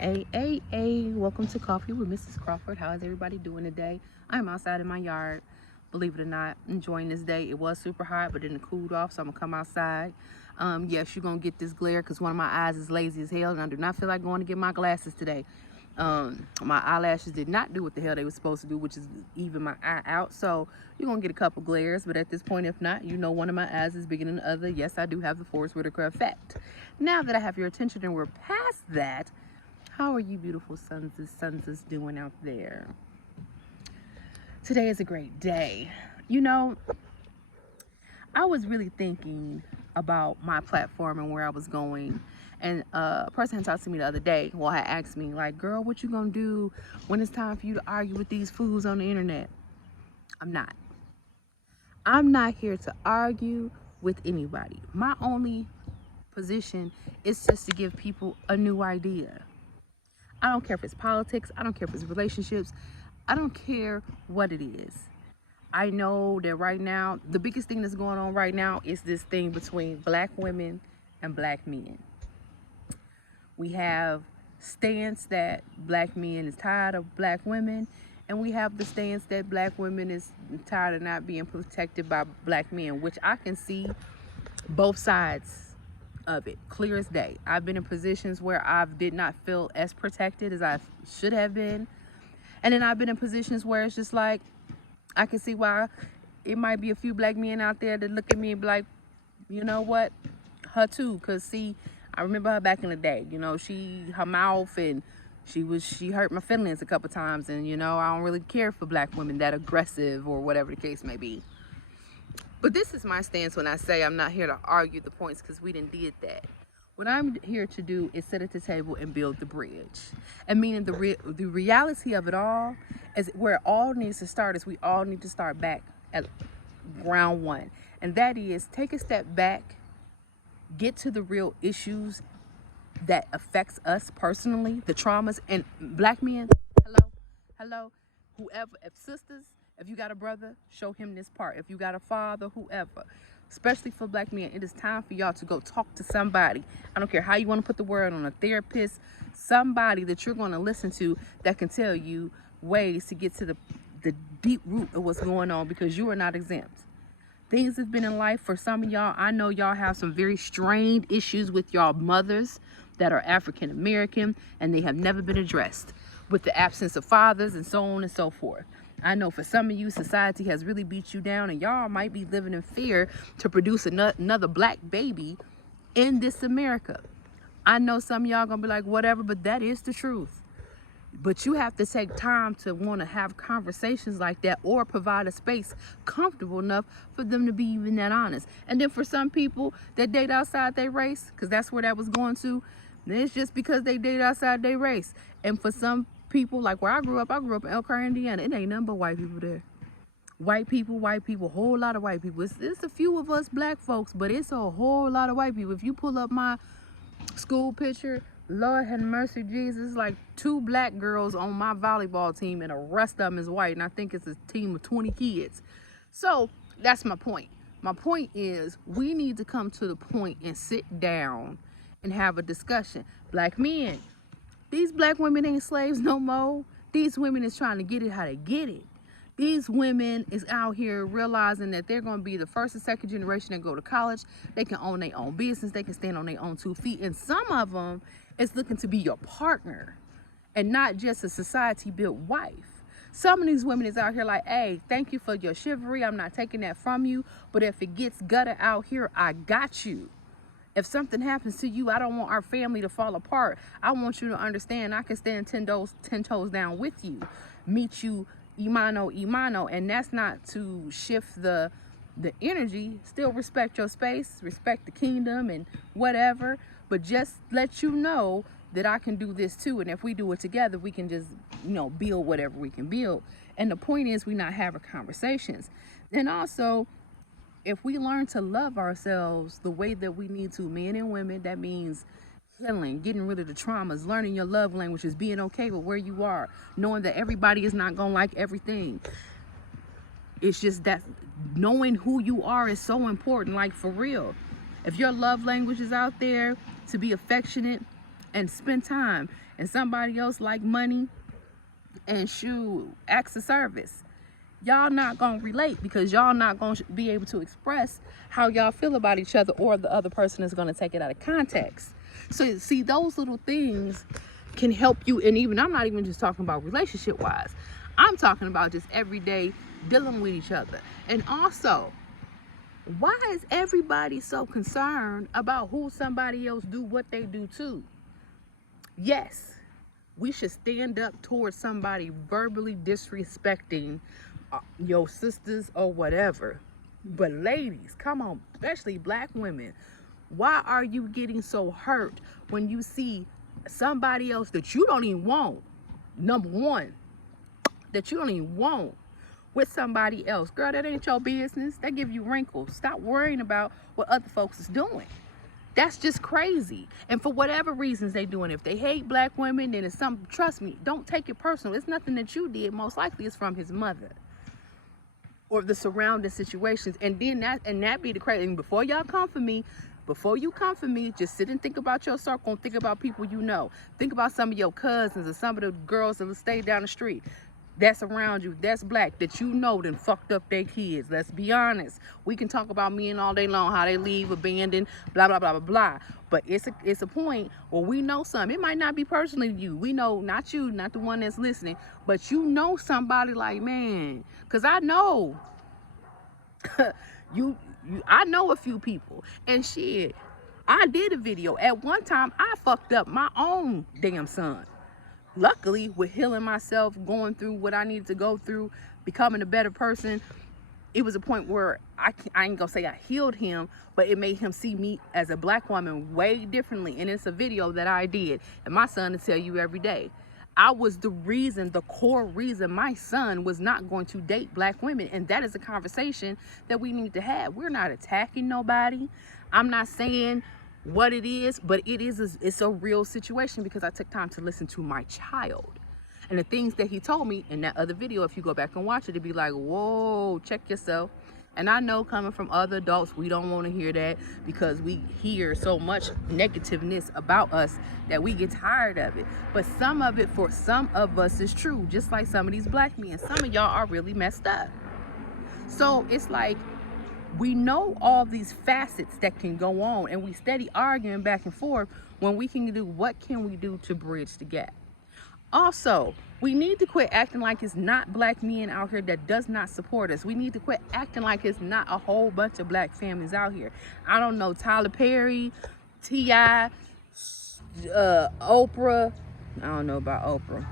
Welcome to Coffee with Mrs. Crawford. How is everybody doing today? I'm outside in my yard, believe it or not, enjoying this day. It was super hot, but then it cooled off, so I'm gonna come outside. Yes, you're gonna get this glare because one of my eyes is lazy as hell, and I do not feel like going to get my glasses today. My eyelashes did not do what the hell they were supposed to do, which is even my eye out. So you're gonna get a couple glares, but at this point, if not, you know one of my eyes is bigger than the other. Yes, I do have the Forrest Whitaker effect. Now that I have your attention and we're past that, how are you beautiful sons doing out there? Today is a great day. You know, I was really thinking about my platform and where I was going. And a person had talked to me the other day, well, had asked me, like, girl, what you gonna do when it's time for you to argue with these fools on the internet? I'm not. I'm not here to argue with anybody. My only position is just to give people a new idea. I don't care if it's politics. I don't care if it's relationships. I don't care what it is. I know that right now, the biggest thing that's going on right now is this thing between black women and black men. We have stance that black men is tired of black women, and we have the stance that black women is tired of not being protected by black men, which I can see both sides of it clear as day. I've been in positions where I did not feel as protected as I should have been, and then I've been in positions where it's just like I can see why it might be a few black men out there that look at me and be like, you know what, her too. Because see, I remember her back in the day, you know, her mouth, and she hurt my feelings a couple times, and you know, I don't really care for black women that aggressive or whatever the case may be. But this is my stance when I say I'm not here to argue the points, because we didn't did that. What I'm here to do is sit at the table and build the bridge. And meaning the reality of it all is where it all needs to start is we all need to start back at ground one. And that is take a step back, get to the real issues that affects us personally, the traumas. And black men, hello, whoever, if sisters, if you got a brother, show him this part. If you got a father, whoever, especially for black men, it is time for y'all to go talk to somebody. I don't care how you want to put the word on, a therapist, somebody that you're going to listen to that can tell you ways to get to the deep root of what's going on, because you are not exempt. Things have been in life for some of y'all. I know y'all have some very strained issues with y'all mothers that are African American, and they have never been addressed, with the absence of fathers and so on and so forth. I know for some of you, society has really beat you down, and y'all might be living in fear to produce another black baby in this America. I know some of y'all gonna be like, whatever, but that is the truth. But you have to take time to want to have conversations like that, or provide a space comfortable enough for them to be even that honest. And then for some people that date outside their race, because that's where that was going to, it's just because they date outside their race. And for some people, like where I grew up in Elkhart, Indiana, it ain't nothing but white people there. White people, whole lot of white people. It's a few of us black folks, but it's a whole lot of white people. If you pull up my school picture, Lord have mercy, Jesus, like 2 black girls on my volleyball team, and the rest of them is white, and I think it's a team of 20 kids. So that's my point. My point is we need to come to the point and sit down and have a discussion. Black men, these black women ain't slaves no more. These women is trying to get it how they get it. These women is out here realizing that they're going to be the first and second generation that go to college. They can own their own business. They can stand on their own 2 feet. And some of them is looking to be your partner and not just a society-built wife. Some of these women is out here like, hey, thank you for your chivalry. I'm not taking that from you. But if it gets gutted out here, I got you. If something happens to you, I don't want our family to fall apart. I want you to understand I can stand 10 toes down with you, meet you imano, and that's not to shift the energy. Still respect your space, respect the kingdom and whatever, but just let you know that I can do this too, and if we do it together, we can just, you know, build whatever we can build. And the point is, we not having conversations. And also, if we learn to love ourselves the way that we need to, men and women, that means healing, getting rid of the traumas, learning your love languages, being okay with where you are, knowing that everybody is not gonna like everything. It's just that knowing who you are is so important, like for real. If your love language is out there to be affectionate, and spend time, and somebody else like money and shoot acts of service, y'all not gonna relate because y'all not gonna be able to express how y'all feel about each other, or the other person is gonna take it out of context. So see, those little things can help you. And even, I'm not even just talking about relationship wise, I'm talking about just everyday dealing with each other. And also, why is everybody so concerned about who somebody else do what they do to? Yes, we should stand up towards somebody verbally disrespecting your sisters or whatever. But ladies, come on, especially black women, why are you getting so hurt when you see somebody else that you don't even want, number one, that you don't even want, with somebody else? Girl, that ain't your business. That give you wrinkles. Stop worrying about what other folks is doing. That's just crazy. And for whatever reasons they doing, if they hate black women, then it's something, trust me, don't take it personal. It's nothing that you did. Most likely it's from his mother or the surrounding situations. And then that be the crazy. And before y'all come for me, before you come for me, just sit and think about your circle and think about people you know. Think about some of your cousins or some of the girls that stay down the street that's around you, that's black, that you know done fucked up their kids. Let's be honest. We can talk about men all day long, how they leave, abandoned, blah, blah, blah, blah, blah. But it's a point where we know something. It might not be personally you. We know, not you, not the one that's listening, but you know somebody like, man, because I know, I know a few people. And shit, I did a video. At one time, I fucked up my own damn son. Luckily, with healing myself, going through what I needed to go through, becoming a better person, it was a point where I ain't gonna say I healed him, but it made him see me as a black woman way differently. And it's a video that I did. And my son will tell you every day, I was the reason, the core reason my son was not going to date black women. And that is a conversation that we need to have. We're not attacking nobody. I'm not saying what it is, but it's a real situation because I took time to listen to my child. And the things that he told me in that other video, if you go back and watch it, it'd be like, whoa, check yourself. And I know, coming from other adults, we don't want to hear that because we hear so much negativeness about us that we get tired of it. But some of it, for some of us, is true. Just like some of these black men, some of y'all are really messed up. So it's like, we know all these facets that can go on, and we steady arguing back and forth when we can do, what can we do to bridge the gap? Also, we need to quit acting like it's not black men out here that does not support us. We need to quit acting like it's not a whole bunch of black families out here. I don't know, Tyler Perry, T.I., Oprah. I don't know about Oprah.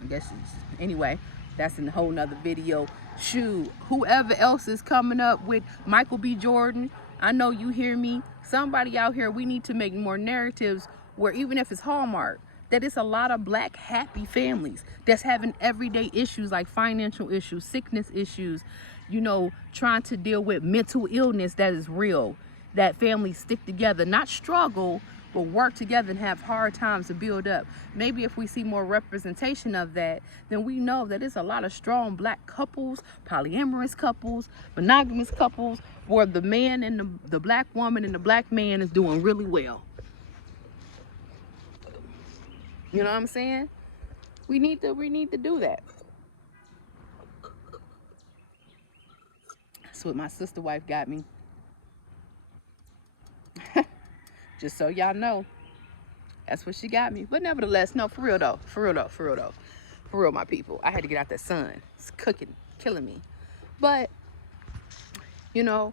I guess anyway, that's in a whole nother video. Shoot, whoever else is coming up with Michael B. Jordan, I know you hear me. Somebody out here, we need to make more narratives where, even if it's Hallmark, that it's a lot of black happy families that's having everyday issues like financial issues, sickness issues, you know, trying to deal with mental illness that is real, that families stick together, not struggle, but work together and have hard times to build up. Maybe if we see more representation of that, then we know that it's a lot of strong black couples, polyamorous couples, monogamous couples, where the man and the black woman and the black man is doing really well. You know what I'm saying? We need to do that. That's what my sister wife got me. Just so y'all know, that's what she got me. But nevertheless, no, for real though, my people, I had to get out that sun. It's cooking, killing me. But you know,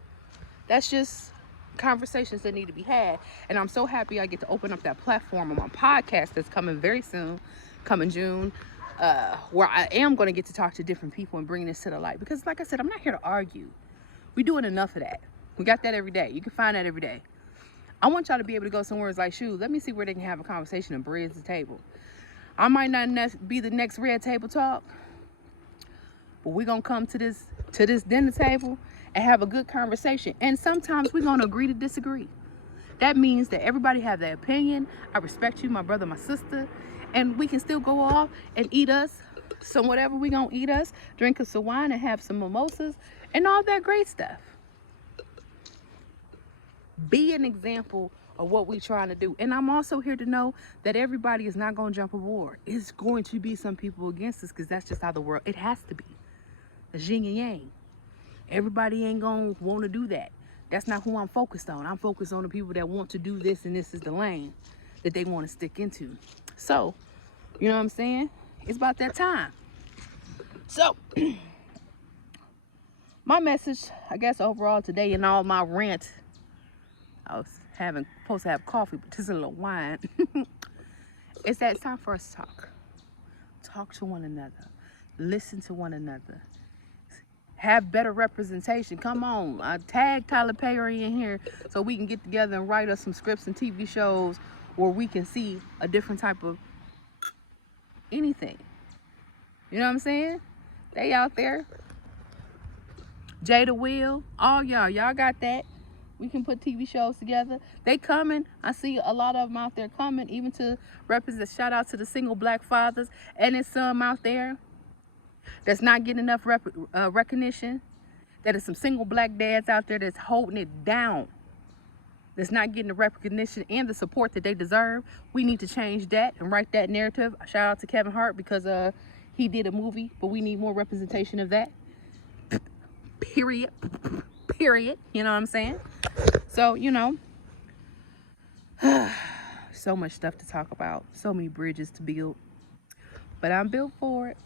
that's just conversations that need to be had. And I'm so happy I get to open up that platform on my podcast that's coming very soon, coming June, where I am going to get to talk to different people and bring this to the light. Because like I said, I'm not here to argue. We're doing enough of that. We got that every day. You can find that every day. I want y'all to be able to go somewhere it's like, shoot, let me see where they can have a conversation and bridge the table. I might not be the next red table talk, but we're going to come to this dinner table and have a good conversation. And sometimes we're going to agree to disagree. That means that everybody have their opinion. I respect you, my brother, my sister, and we can still go off and eat us some whatever we going to eat us, drink us some wine and have some mimosas and all that great stuff. Be an example of what we're trying to do. And I'm also here to know that everybody is not going to jump aboard. It's going to be some people against us, because that's just how the world, it has to be. The yin and yang. Everybody ain't going to want to do that. That's not who I'm focused on. I'm focused on the people that want to do this, and this is the lane that they want to stick into. So, you know what I'm saying? It's about that time. So, my message, I guess, overall today, in all my rant, I was supposed to have coffee, but this is a little wine. It's that it's time for us to talk. Talk to one another. Listen to one another. Have better representation. Come on, tag Tyler Perry in here so we can get together and write us some scripts and TV shows where we can see a different type of anything. You know what I'm saying? They out there. Jada Will, all y'all got that. We can put TV shows together. They coming. I see a lot of them out there coming, even to represent. Shout out to the single black fathers, and there's some out there that's not getting enough recognition. That is some single black dads out there that's holding it down, that's not getting the recognition and the support that they deserve. We need to change that and write that narrative. Shout out to Kevin Hart, because he did a movie, but we need more representation of that. Period. You know what I'm saying? So, you know, so much stuff to talk about, so many bridges to build, but I'm built for it.